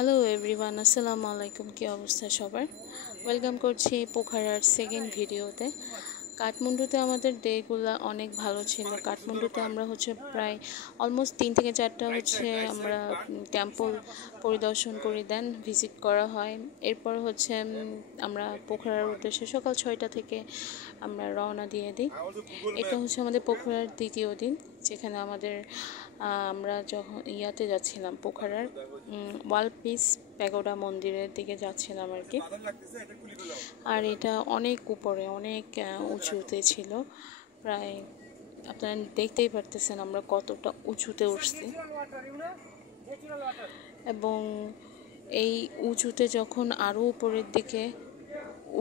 Hello everyone, আসসালামু আলাইকুম। কী অবস্থা সবার? ওয়েলকাম করছি পোখারার সেকেন্ড ভিডিওতে। কাঠমান্ডুতে আমাদের ডেগুলো অনেক ভালো ছিল। কাঠমান্ডুতে আমরা প্রায় অলমোস্ট 3 থেকে 4টা আমরা টেম্পল পরিদর্শন করি, দেন ভিজিট করা হয়। এরপর আমরা পোখারার উদ্দেশ্যে সকাল 6টা থেকে আমরা রওনা দিয়ে দিই। এটা আমাদের পোখারার দ্বিতীয় দিন, যেখানে আমরা যখন যাচ্ছিলাম পোখারার ওয়াল পিস প্যাগোডা মন্দিরের দিকে যাচ্ছিলাম আর কি। আর এটা অনেক উপরে, অনেক উঁচুতে ছিল। প্রায় আপনারা দেখতেই পারতেছেন আমরা কতটা উঁচুতে উঠছি। এবং এই উঁচুতে যখন আরও উপরের দিকে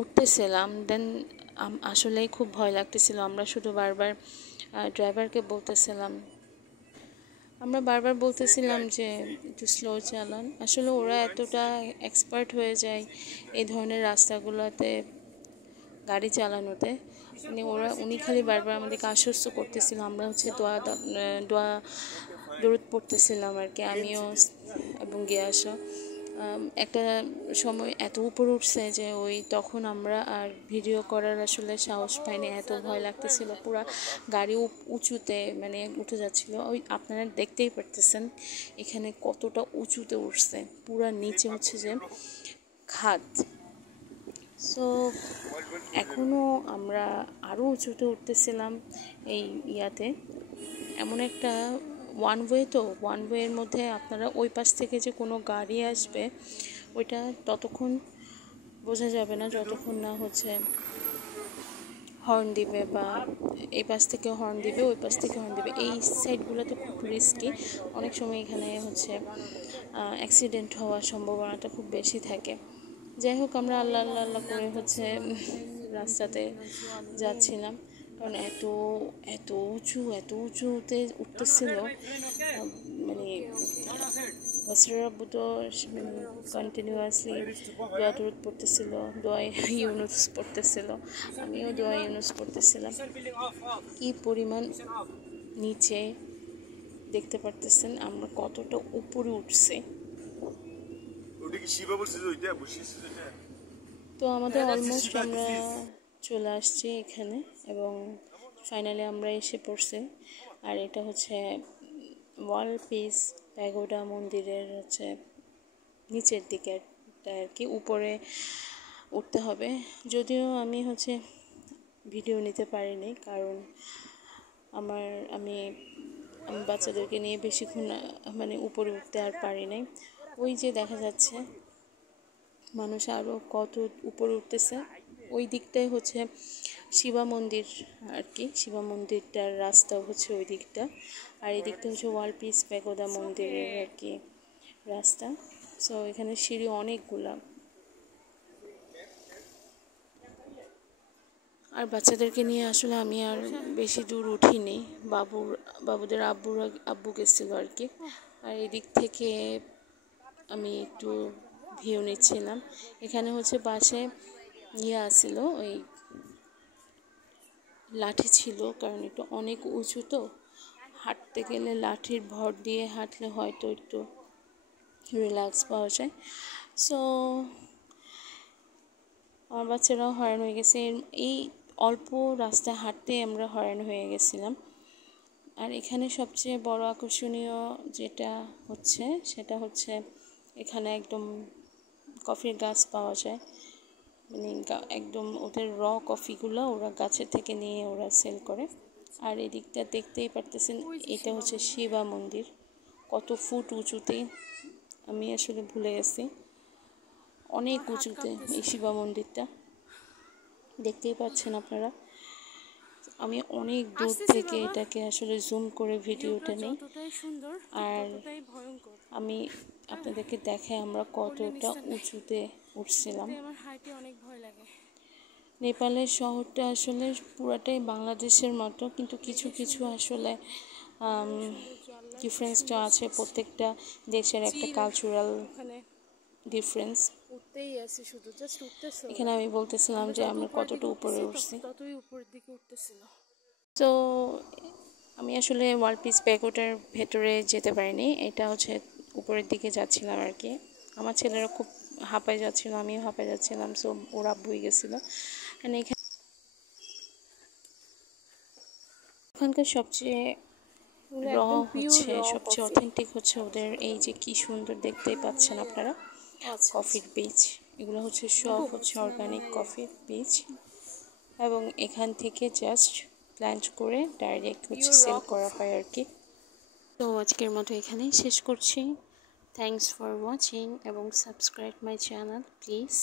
উঠতেছিলাম, দেন আসলেই খুব ভয় লাগতেছিল। আমরা শুধু বারবার ড্রাইভারকে বলতেছিলাম যে একটু স্লো চালান। আসলে ওরা এতটা এক্সপার্ট হয়ে যায় এই ধরনের রাস্তাগুলোতে গাড়ি চালানোতে, উনি খালি বারবার আমাদেরকে আশ্বস্ত করতেছিল। আমরা দোয়া দরুদ পড়তেছিলাম আর কি, আমিও এবং গিয়াসও। একটা সময় এত উপরে উঠছে যে তখন আমরা আর ভিডিও করার আসলে সাহস পাইনি, এত ভয় লাগতেছিল। পুরা গাড়ি উঁচুতে উঠে যাচ্ছিল। আপনারা দেখতেই পারতেছেন এখানে কতটা উঁচুতে উঠছে। পুরা নিচে যে খাদ। সো এখনও আমরা আরও উঁচুতে উঠতেছিলাম এই এমন একটা ওয়ান ওয়ের মধ্যে আপনারা ওই পাশ থেকে যে কোনো গাড়ি আসবে ওইটা ততক্ষণ বোঝা যাবে না যতক্ষণ না হর্ন দিবে, বা এই পাশ থেকে হর্ন দিবে, ওই পাশ থেকে হর্ন দিবে। এই সাইডগুলোতে খুব রিস্কি, অনেক সময় এখানে অ্যাক্সিডেন্ট হওয়ার সম্ভাবনাটা খুব বেশি থাকে। যাই হোক, আমরা আল্লাহ আল্লাহ আল্লাহ করে রাস্তাতে যাচ্ছিলাম, কারণ এত এত উঁচুতে উঠতেছিল। বসরা আব্বু তো কন্টিনিউয়াসলি দোয়া দরুদ পড়তেছিল, দোয়া ইউনুস পড়তেছিল, আমিও দোয়া ইউনুস পড়তেছিলাম। কি পরিমাণ নিচে দেখতে পারতেছেন আমরা কতটা উপরে উঠছি। তো আমাদের অলমোস্ট আমরা চলে আসছি এখানে, এবং ফাইনালি আমরা এসে পড়ছি। আর এটা ওয়াল পিস প্যাগোডা মন্দিরের নিচের দিকে আর কি, উপরে উঠতে হবে। যদিও আমি ভিডিও নিতে পারিনি, কারণ আমি বাচ্চাদেরকে নিয়ে বেশিক্ষণ উপরে উঠতে আর পারি নাই। ওই যে দেখা যাচ্ছে মানুষ আরও কত উপরে উঠতেছে। ওই দিকটাই শিবা মন্দির আর কি, শিবা মন্দিরটার রাস্তা ওই দিকটা। আর এই দিকটা ওয়াল পিস প্যাগোডা মন্দিরের আর কি রাস্তা। সো এখানে সিঁড়ি অনেকগুলা। আর বাচ্চাদেরকে নিয়ে আসলে আমি আর বেশি দূর উঠিনি, বাবুদের আব্বু গেছিল আর কি। আর এদিক থেকে আমি একটু ভিউ নিচ্ছিলাম। এখানে পাশে আসছিল, ওই লাঠি ছিল, কারণ একটু অনেক উঁচু, তো হাঁটতে গেলে লাঠির ভর দিয়ে হাঁটলে হয়তো একটু রিল্যাক্স পাওয়া যায়। সো আমার বাচ্চারাও হয়রান হয়ে গেছে। এই অল্প রাস্তা হাঁটতে আমরা হয়রান হয়ে গেছিলাম। আর এখানে সবচেয়ে বড় আকর্ষণীয় যেটা সেটা এখানে একদম কফির গাছ পাওয়া যায়। একদম ওদের কফিগুলো ওরা গাছের থেকে নিয়ে ওরা সেল করে। আর এদিকটা দেখতেই পারতেছেন, এটা শিবা মন্দির। কত ফুট উঁচুতে আমি আসলে ভুলে গেছি, অনেক উঁচুতে এই শিবা মন্দিরটা দেখতেই পাচ্ছেন আপনারা। আমি অনেক দূর থেকে এটাকে আসলে জুম করে ভিডিওটা নেই, আর আমি আপনাদেরকে দেখাই আমরা কতটা উঁচুতে উঠছিলাম। নেপালের শহরটা আসলে পুরাটাই বাংলাদেশের মতো, কিন্তু কিছু কিছু আসলে ডিফারেন্সটা আছে। প্রত্যেকটা দেশের একটা কালচারাল ডিফারেন্স। এখানে আমি বলতেছিলাম যে আমরা কতটা উপরে উঠছি। তো আমি আসলে ওয়াল পিস প্যাগোডার ভেতরে যেতে পারিনি, এটা উপরের দিকে যাচ্ছিলাম আর কি। আমার ছেলেরা খুব হাঁপায় যাচ্ছিলো, আমিও হাঁপায় যাচ্ছিলাম, সো ওরা বই গেছিলো। অ্যান্ড এখানকার সবচেয়ে সবচেয়ে অথেন্টিক হচ্ছে ওদের এই যে কি সুন্দর দেখতেই পাচ্ছেন আপনারা কফির বীজ, এগুলো হচ্ছে সব হচ্ছে অর্গানিক কফির বীজ, এবং এখান থেকে জাস্ট প্ল্যান্ট করে ডাইরেক্ট হচ্ছে সেল করা হয় আর কি। তো আজকের মতো এখানেই শেষ করছি। থ্যাংকস ফর ওয়াচিং এবং সাবস্ক্রাইব মাই চ্যানেল প্লিজ।